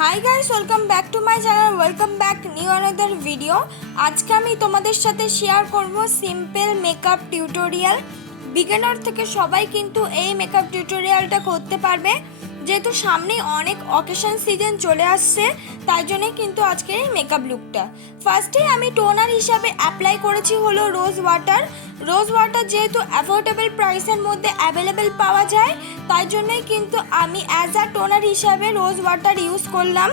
Hi guys, welcome back to my channel. Welcome back new another video. আজকে আমি তোমাদের সাথে শেয়ার করব সিম্পল মেকআপ টিউটোরিয়াল। বিগিনার থেকে সবাই কিন্তু এই মেকআপ টিউটোরিয়ালটা করতে পারবে, যেহেতু সামনে অনেক অকেশন সিজন চলে আসছে, তাই জন্যই কিন্তু আজকে এই মেকআপ লুকটা। ফার্স্টে আমি টোনার হিসাবে অ্যাপ্লাই করেছি হলো রোজ ওয়াটার। রোজ ওয়াটার যেহেতু অ্যাফোর্ডেবল প্রাইসের মধ্যে অ্যাভেলেবেল পাওয়া যায়, তাই জন্যই কিন্তু আমি অ্যাজ আ টোনার হিসাবে রোজ ওয়াটার ইউজ করলাম।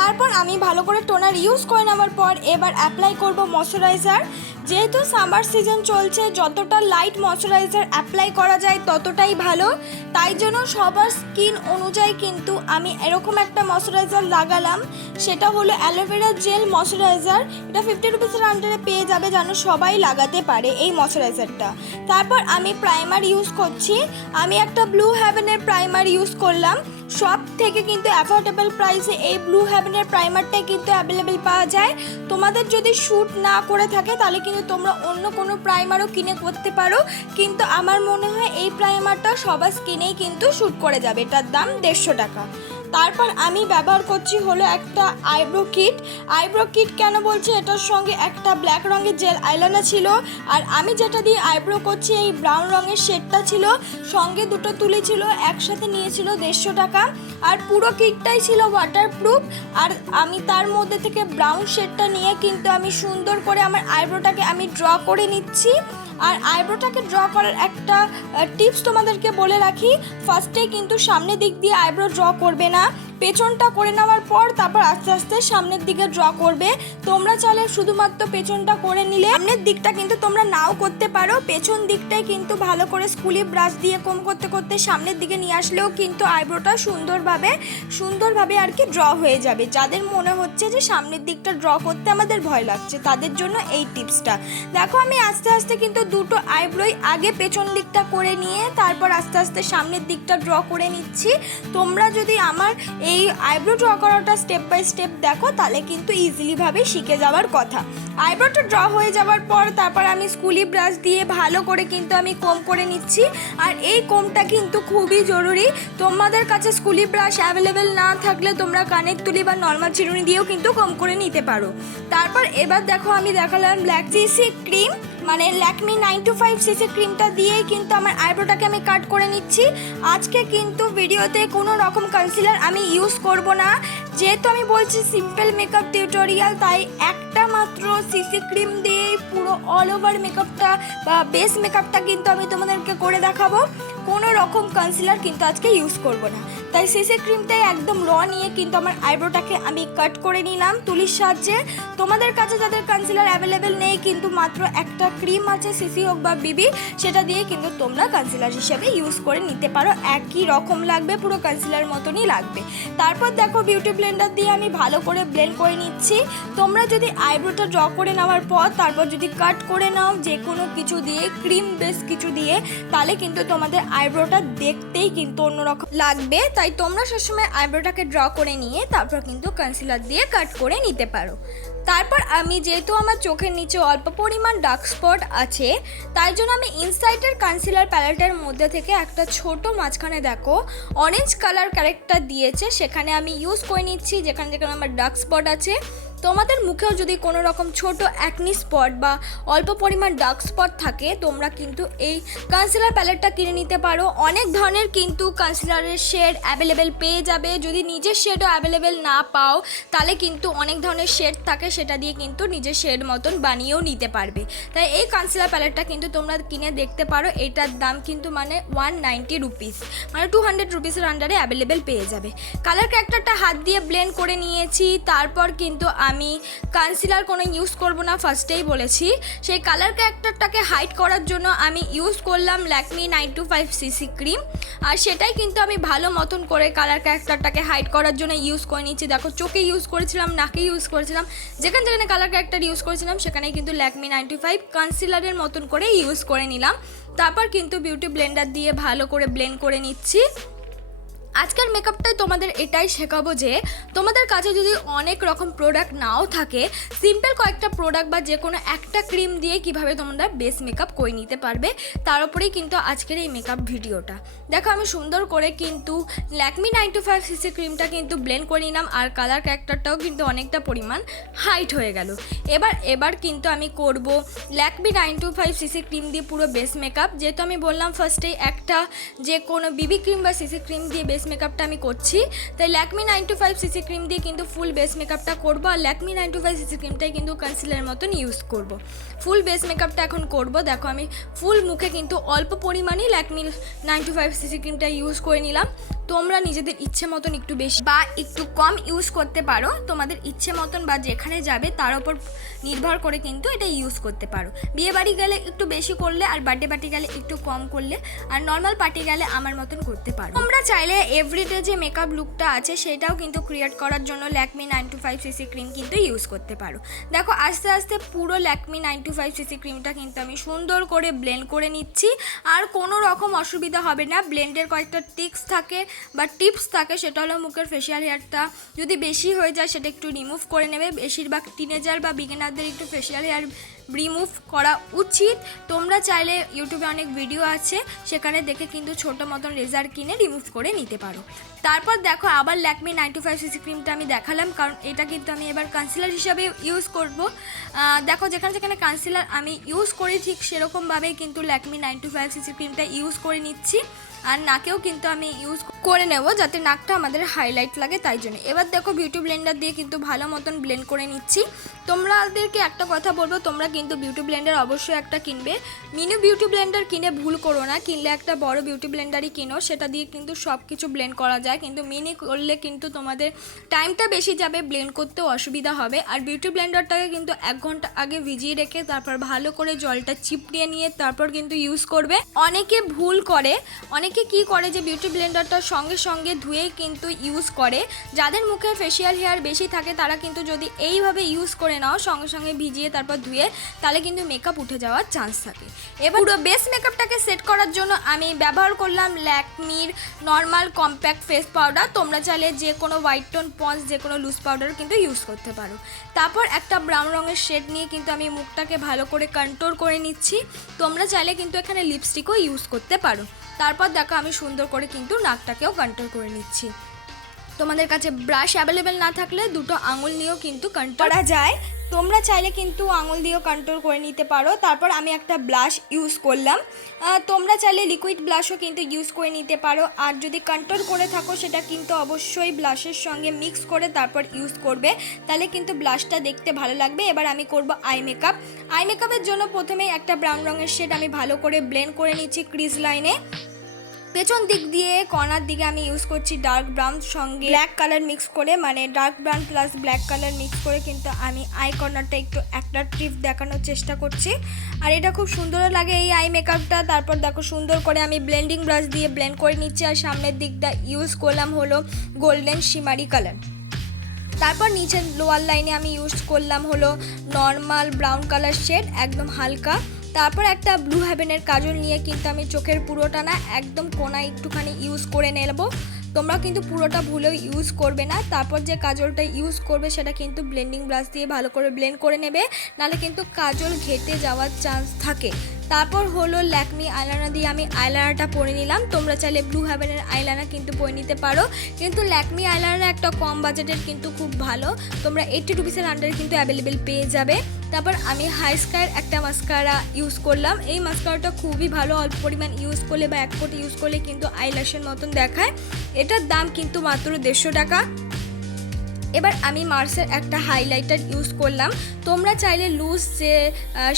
তারপর আমি ভালো করে টোনার ইউজ করে নেওয়ার পর এবার অ্যাপ্লাই করব ময়শ্চারাইজার। যেহেতু সামার সিজন চলছে, যতটা লাইট ময়শ্চারাইজার অ্যাপ্লাই করা যায় ততটাই ভালো। তাই জন্য সবার স্কিন অনুযায়ী কিন্তু আমি এরকম একটা ময়শ্চারাইজার লাগালাম, সেটা হলো অ্যালোভেরা জেল ময়শ্চারাইজার। এটা 50 রুপিসের আন্ডারে পেয়ে যাবে, যেন সবাই লাগাতে পারে এই ময়শ্চারাইজারটা। তারপর আমি প্রাইমার ইউজ করছি। আমি একটা ব্লু হেভেনের প্রাইমার ইউজ করলাম। সব থেকে কিন্তু অ্যাফোর্ডেবল প্রাইসে এই ব্লু হেভেনের প্রাইমারটাই কিন্তু অ্যাভেলেবেল পাওয়া যায়। তোমাদের যদি শ্যুট না করে থাকে তাহলে কিন্তু তোমরা অন্য কোনো প্রাইমারও কিনে করতে পারো, কিন্তু আমার মনে হয় এই প্রাইমারটা সবার স্কিনেই কিন্তু শ্যুট করে যাবে। এটার দাম 150 টাকা। তারপর আমি ব্যবহার করছি হলো একটা আইব্রো কিট। আইব্রো কিট কেন বলছি, এটার সঙ্গে একটা ব্ল্যাক রঙের জেল আইলাইনার ছিল, আর আমি যেটা দিয়ে আইব্রো করছি এই ব্রাউন রঙের শেডটা ছিল, সঙ্গে দুটো তুলি ছিল, একসাথে নিয়েছিল 150 টাকা। আর পুরো কিটটাই ছিল ওয়াটারপ্রুফ। আর আমি তার মধ্যে থেকে ব্রাউন শেডটা নিয়ে কিন্তু আমি সুন্দর করে আমার আইব্রোটাকে আমি ড্র করে নিচ্ছি। আর আইব্রোটাকে ড্র করার একটা টিপস তোমাদেরকে বলে রাখি, ফার্স্টেই কিন্তু সামনের দিক দিয়ে আইব্রো ড্র করবে না, পেছনটা করে নেওয়ার পর তারপর আস্তে আস্তে সামনের দিকে ড্র করবে। তোমরা চাইলে শুধুমাত্র পেছনটা করে নিলে, সামনের দিকটা কিন্তু তোমরা নাও করতে পারো। পেছন দিকটাই কিন্তু ভালো করে স্কুলি ব্রাশ দিয়ে কম করতে করতে সামনের দিকে নিয়ে আসলেও কিন্তু আইব্রোটা সুন্দরভাবে আর কি ড্র হয়ে যাবে। যাদের মনে হচ্ছে যে সামনের দিকটা ড্র করতে আমাদের ভয় লাগছে, তাদের জন্য এই টিপসটা। দেখো আমি আস্তে আস্তে কিন্তু দুটো আইব্রোই আগে পেছন দিকটা করে নিয়ে তারপর আস্তে আস্তে সামনের দিকটা ড্র করে নিচ্ছি। তোমরা যদি আমার এই আইব্রো ড্র করাটা স্টেপ বাই স্টেপ দেখো, তাহলে কিন্তু ইজিলিভাবে শিখে যাওয়ার কথা। আইব্রোটা ড্র হয়ে যাওয়ার পর তারপর আমি স্কুলি ব্রাশ দিয়ে ভালো করে কিন্তু আমি কম করে নিচ্ছি। আর এই কমটা কিন্তু খুবই জরুরি। তোমাদের কাছে স্কুলি ব্রাশ অ্যাভেলেবেল না থাকলে তোমরা কানের তুলি বা নর্মাল চিরুনি দিয়েও কিন্তু কম করে নিতে পারো। তারপর এবার দেখো আমি দেখালাম ব্ল্যাক সিসি ক্রিম, মানে ল্যাকমি 925 সিসি ক্রিমটা দিয়েই কিন্তু আমার আইব্রোটাকে আমি কাট করে নিচ্ছি। আজকে কিন্তু ভিডিওতে কোনো রকম কনসিলার আমি ইউজ করব না, যেহেতু আমি বলছি সিম্পল মেকআপ টিউটোরিয়াল, তাই একটা মাত্র সিসি ক্রিম দিয়েই পুরো অল ওভার মেকআপটা বা বেস মেকআপটা কিন্তু আমি তোমাদেরকে করে দেখাবো। কোনো রকম কনসিলার কিন্তু আজকে ইউজ করব না, তাই সিসি ক্রিমটাই একদম র নিয়ে কিন্তু আমার আইব্রোটাকে আমি কাট করে নিলাম তুলির সাহায্যে। তোমাদের কাছে যাদের কনসিলার অ্যাভেলেবেল নেই, কিন্তু মাত্র একটা ক্রিম আছে সিসি হোক বা বিবি, সেটা দিয়ে কিন্তু তোমরা কনসিলার হিসেবে ইউজ করে নিতে পারো। একই রকম লাগবে, পুরো কনসিলার মতনই লাগবে। তারপর দেখো বিউটি ব্লেন্ডার দিয়ে আমি ভালো করে ব্লেন্ড করে নিচ্ছি। তোমরা যদি আইব্রোটা ড্র করে নেওয়ার পর তারপর যদি কাট করে নাও যে কোনো কিছু দিয়ে, ক্রিম বেস কিছু দিয়ে, তাহলে কিন্তু তোমাদের আইব্রোটা দেখতেই কিন্তু অন্যরকম লাগবে। তাই তোমরা সবসময় আইব্রোটাকে ড্র করে নিয়ে তারপর কিন্তু কনসিলার দিয়ে কাট করে নিতে পারো। তারপর আমি যেহেতু আমার চোখের নিচে অল্প পরিমাণ ডার্ক স্পট আছে, তাই জন্য আমি ইনসাইটের কনসিলার প্যালেটের মধ্যে থেকে একটা ছোট মাঝখানে দেখো অরেঞ্জ কালার ক্যারেক্টার দিয়েছে, সেখানে আমি ইউজ করে নিচ্ছি। যেখানে যেখানে আমার ডার্ক স্পট আছে, তোমাদের মুখেও যদি কোনো রকম ছোট অ্যাকনি স্পট বা অল্প পরিমাণ ডার্ক স্পট থাকে, তোমরা কিন্তু এই কনসিলার প্যালেটটা কিনে নিতে পারো। অনেক ধরনের কিন্তু কনসিলারের শেড অ্যাভেলেবেল পেয়ে যাবে। যদি নিজের শেডও অ্যাভেলেবেল না পাও, তাহলে কিন্তু অনেক ধরনের শেড থাকে, সেটা দিয়ে কিন্তু নিজের শেড মতন বানিয়েও নিতে পারবে। তাই এই কনসিলার প্যালেটটা কিন্তু তোমরা কিনে দেখতে পারো। এটার দাম কিন্তু মানে 190 রুপিস, মানে 200 রুপিসের আন্ডারে অ্যাভেলেবেল পেয়ে যাবে। কালার ক্যারেক্টারটা হাত দিয়ে ব্লেন্ড করে নিয়েছি। তারপর কিন্তু আমি কনসিলার কোনো ইউজ করব না, ফার্স্টেই বলেছি। সেই কালার ক্যারেক্টারটাকে হাইড করার জন্য আমি ইউজ করলাম ল্যাকমি 925 সিসি ক্রিম। আর সেটাই কিন্তু আমি ভালো মতন করে কালার ক্যারেক্টারটাকে হাইড করার জন্য ইউজ করে নিচ্ছি। দেখো চোখে ইউজ করেছিলাম, নাকে ইউজ করেছিলাম, যেখানে যেখানে কালার ক্যারেক্টার ইউজ করেছিলাম সেখানেই কিন্তু ল্যাকমি 925 কনসিলারের মতন করে ইউজ করে নিলাম। তারপর কিন্তু বিউটি ব্লেন্ডার দিয়ে ভালো করে ব্লেন্ড করে নিচ্ছি। আজকের মেকআপটাই তোমাদের এটাই শেখাবো যে তোমাদের কাছে যদি অনেক রকম প্রোডাক্ট নাও থাকে, সিম্পল কয়েকটা প্রোডাক্ট বা যে কোনো একটা ক্রিম দিয়ে কিভাবে তোমরা বেস মেকআপ করে নিতে পারবে, তার উপরেই কিন্তু আজকের এই মেকআপ ভিডিওটা। দেখো আমি সুন্দর করে কিন্তু ল্যাকমি 925cc ক্রিমটা কিন্তু ব্লেন্ড করে নিলাম, আর কালার ক্যারেক্টারটাও কিন্তু অনেকটা পরিমাণ হাইট হয়ে গেল। এবার কিন্তু আমি করব ল্যাকমি 925cc ক্রিম দিয়ে পুরো বেস মেকআপ। যেহেতু আমি বললাম ফার্স্টেই একটা যে কোনো বিবি ক্রিম বা সিসি ক্রিম দিয়ে বেস মেকআপটা আমি করছি, তাই ল্যাকমি 925cc ক্রিম দিয়ে কিন্তু ফুল বেস মেকআপটা করবো। আর ল্যাকমি 925cc ক্রিমটাই কিন্তু কনসিলার মতন ইউজ করব। ফুল বেস মেকআপটা এখন করব। দেখো আমি ফুল মুখে কিন্তু অল্প পরিমাণেই ল্যাকমি 925cc ক্রিমটা ইউজ করে নিলাম। তোমরা নিজেদের ইচ্ছে মতন একটু বেশি বা একটু কম ইউজ করতে পারো, তোমাদের ইচ্ছে মতন বা যেখানে যাবে তার উপর নির্ভর করে কিন্তু এটা ইউজ করতে পারো। বিয়ে বাড়ি গেলে একটু বেশি করলে, আর বার্থডে পার্টি গেলে একটু কম করলে, আর নর্মাল পার্টি গেলে আমার মতন করতে পারো। তোমরা চাইলে এভরিডে যে মেকআপ লুকটা আছে সেটাও কিন্তু ক্রিয়েট করার জন্য ল্যাকমি 925cc ক্রিম কিন্তু ইউজ করতে পারো। দেখো আস্তে আস্তে পুরো ল্যাকমি 925cc ক্রিমটা কিন্তু আমি সুন্দর করে ব্লেন্ড করে নিচ্ছি। আর কোনো রকম অসুবিধা হবে না। ব্লেন্ডের কয়েকটা টিপস থাকে, সেটা হলো মুখের ফেশিয়াল হেয়ারটা যদি বেশি হয়ে যায় সেটা একটু রিমুভ করে নেবে। বেশিরভাগ টিনেজার বা বিগিনারদের একটু ফেশিয়াল হেয়ার রিমুভ করা উচিত। তোমরা চাইলে ইউটিউবে অনেক ভিডিও আছে, সেখানে দেখে কিন্তু ছোটো মতন রেজার কিনে রিমুভ করে নিতে পারো। তারপর দেখো আবার ল্যাকমি 925cc ক্রিমটা আমি দেখালাম, কারণ এটা কিন্তু আমি এবার কনসিলার হিসাবে ইউজ করব। দেখো যেখানে যেখানে কনসিলার আমি ইউজ করি ঠিক সেরকমভাবেই কিন্তু ল্যাকমি 925cc ক্রিমটা ইউজ করে নিচ্ছি। আর নাকেও কিন্তু আমি ইউজ করে নেব যাতে নাকটা আমাদের হাইলাইট লাগে, তাই জন্য। এবার দেখো বিউটি ব্লেন্ডার দিয়ে কিন্তু ভালো মতন ব্লেন্ড করে নিচ্ছি। তোমাদেরকে একটা কথা বলবো, তোমরা কিন্তু বিউটি ব্লেন্ডার অবশ্যই একটা কিনবে। মিনি বিউটি ব্লেন্ডার কিনে ভুল করো না, কিনলে একটা বড় বিউটি ব্লেন্ডারই কিনো, সেটা দিয়ে কিন্তু সব কিছু ব্লেন্ড করা যায়। কিন্তু মিনি করলে কিন্তু তোমাদের টাইমটা বেশি যাবে, ব্লেন্ড করতেও অসুবিধা হবে। আর বিউটি ব্লেন্ডারটাকে কিন্তু 1 ঘন্টা আগে ভিজিয়ে রেখে তারপর ভালো করে জলটা চিপড়িয়ে নিয়ে তারপর কিন্তু ইউজ করবে। অনেকে ভুল করে, অনেকে কি করে যে বিউটি ব্লেন্ডারটা সঙ্গে সঙ্গে ধুয়েই কিন্তু ইউজ করে। যাদের মুখে ফেশিয়াল হেয়ার বেশি থাকে তারা কিন্তু যদি এইভাবে ইউজ করে নাও, সঙ্গে সঙ্গে ভিজিয়ে তারপর ধুয়ে, তাহলে কিন্তু মেকআপ উঠে যাওয়ার চান্স থাকে। এবার পুরো বেস মেকআপটাকে সেট করার জন্য আমি ব্যবহার করলাম ল্যাকমির নর্মাল কম্প্যাক্ট ফেস পাউডার। তোমরা চাইলে যে কোনো হোয়াইট টোন পন্স যে কোনো লুজ পাউডার কিন্তু ইউজ করতে পারো। তারপর একটা ব্রাউন রঙের শেড নিয়ে কিন্তু আমি মুখটাকে ভালো করে কন্ট্রোল করে নিচ্ছি। তোমরা চাইলে কিন্তু এখানে লিপস্টিকও ইউজ করতে পারো। তারপর দেখো আমি সুন্দর করে কিন্তু নাকটাকেও কন্ট্রোল করে নিচ্ছি। তোমাদের কাছে ব্রাশ অ্যাভেলেবেল না থাকলে দুটো আঙুল নিয়েও কিন্তু কন্ট্রোল করা যায়। তোমরা চাইলে কিন্তু আঙুল দিয়েও কন্ট্রোল করে নিতে পারো। তারপর আমি একটা ব্লাশ ইউজ করলাম। তোমরা চাইলে লিকুইড ব্লাশও কিন্তু ইউজ করে নিতে পারো। আর যদি কন্ট্রোল করে থাকো সেটা কিন্তু অবশ্যই ব্লাশের সঙ্গে মিক্স করে তারপর ইউজ করবে, তাহলে কিন্তু ব্লাশটা দেখতে ভালো লাগবে। এবার আমি করব আই মেকআপ। আই মেকআপের জন্য প্রথমেই একটা ব্রাউন রঙের শেড আমি ভালো করে ব্লেন্ড করে নিচ্ছি ক্রিজ লাইনে। পেছন দিক দিয়ে কর্নার দিকে আমি ইউজ করছি ডার্ক ব্রাউন সঙ্গে ব্ল্যাক কালার মিক্স করে, মানে dark brown plus black colour mix করে কিন্তু আমি আই কর্নারটা একটু অ্যাট্রাকটিভ দেখানোর চেষ্টা করছি। আর এটা খুব সুন্দর লাগে এই আই মেকআপটা। তারপর দেখো সুন্দর করে আমি ব্লেন্ডিং ব্রাশ দিয়ে ব্লেন্ড করে নিচ্ছি। আর সামনের দিকটা ইউজ করলাম হলো গোল্ডেন শিমারি কালার। তারপর নিচের লোয়ার লাইনে আমি ইউজ করলাম হলো নর্মাল ব্রাউন কালার শেড, একদম হালকা। তারপর একটা ব্লু হেভেনের কাজল নিয়ে কিন্তু আমি চোখের পুরোটা না, একদম কোনা একটুখানি ইউজ করে নেব। তোমরা কিন্তু পুরোটা ভুলেও ইউজ করবে না। তারপর যে কাজলটা ইউজ করবে সেটা কিন্তু ব্লেন্ডিং ব্রাশ দিয়ে ভালো করে ব্লেন্ড করে নেবে, নাহলে কিন্তু কাজল ঘেটে যাওয়ার চান্স থাকে। তারপর হলো ল্যাকমি আইলাইনার দিয়ে আমি আইলাইনারটা পরে নিলাম। তোমরা চাইলে ব্লু হেভেনের আইলাইনার কিন্তু পরে নিতে পারো, কিন্তু ল্যাকমি আইলাইনার একটা কম বাজেটের কিন্তু খুব ভালো, তোমরা 80 রুপিসের আন্ডারে কিন্তু অ্যাভেলেবেল পেয়ে যাবে। তারপর আমি হাই স্কাইয়ের একটা মাস্কারা ইউজ করলাম। এই মাস্কারাটা খুবই ভালো, অল্প পরিমাণ ইউজ করলে বা 1 কোটি ইউজ করলে কিন্তু আইল্যাশের মতন দেখায়। এটার দাম কিন্তু মাত্র 150 টাকা। এবার আমি মার্সের একটা হাইলাইটার ইউজ করলাম। তোমরা চাইলে লুজ যে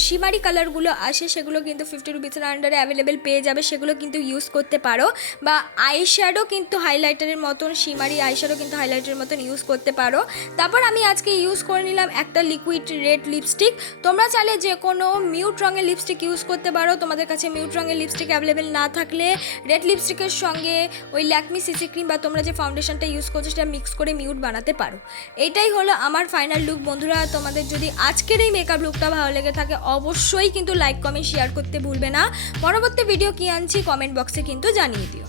শিমারি কালারগুলো আসে সেগুলো কিন্তু 50 রুপিসের আন্ডারে অ্যাভেলেবেল পেয়ে যাবে, সেগুলো কিন্তু ইউজ করতে পারো। বা আইশ্যাডো কিন্তু হাইলাইটারের মতন, শিমারি আইশ্যাডো কিন্তু হাইলাইটারের মতন ইউজ করতে পারো। তারপর আমি আজকে ইউজ করে নিলাম একটা লিকুইড রেড লিপস্টিক। তোমরা চাইলে যে কোনো মিউট রঙের লিপস্টিক ইউজ করতে পারো। তোমাদের কাছে মিউট রঙের লিপস্টিক অ্যাভেলেবেল না থাকলে রেড লিপস্টিকের সঙ্গে ওই ল্যাকমি সিসি ক্রিম বা তোমরা যে ফাউন্ডেশনটা ইউজ করছো সেটা মিক্স করে মিউট বানাতে পারো। এটাই হলো আমার ফাইনাল লুক। বন্ধুরা তোমাদের যদি আজকের এই মেকআপ লুকটা ভালো লেগে থাকে অবশ্যই কিন্তু লাইক কমেন্ট শেয়ার করতে ভুলবে না। পরবর্তী ভিডিও কি আনছি কমেন্ট বক্সে কিন্তু জানিয়ে দিও।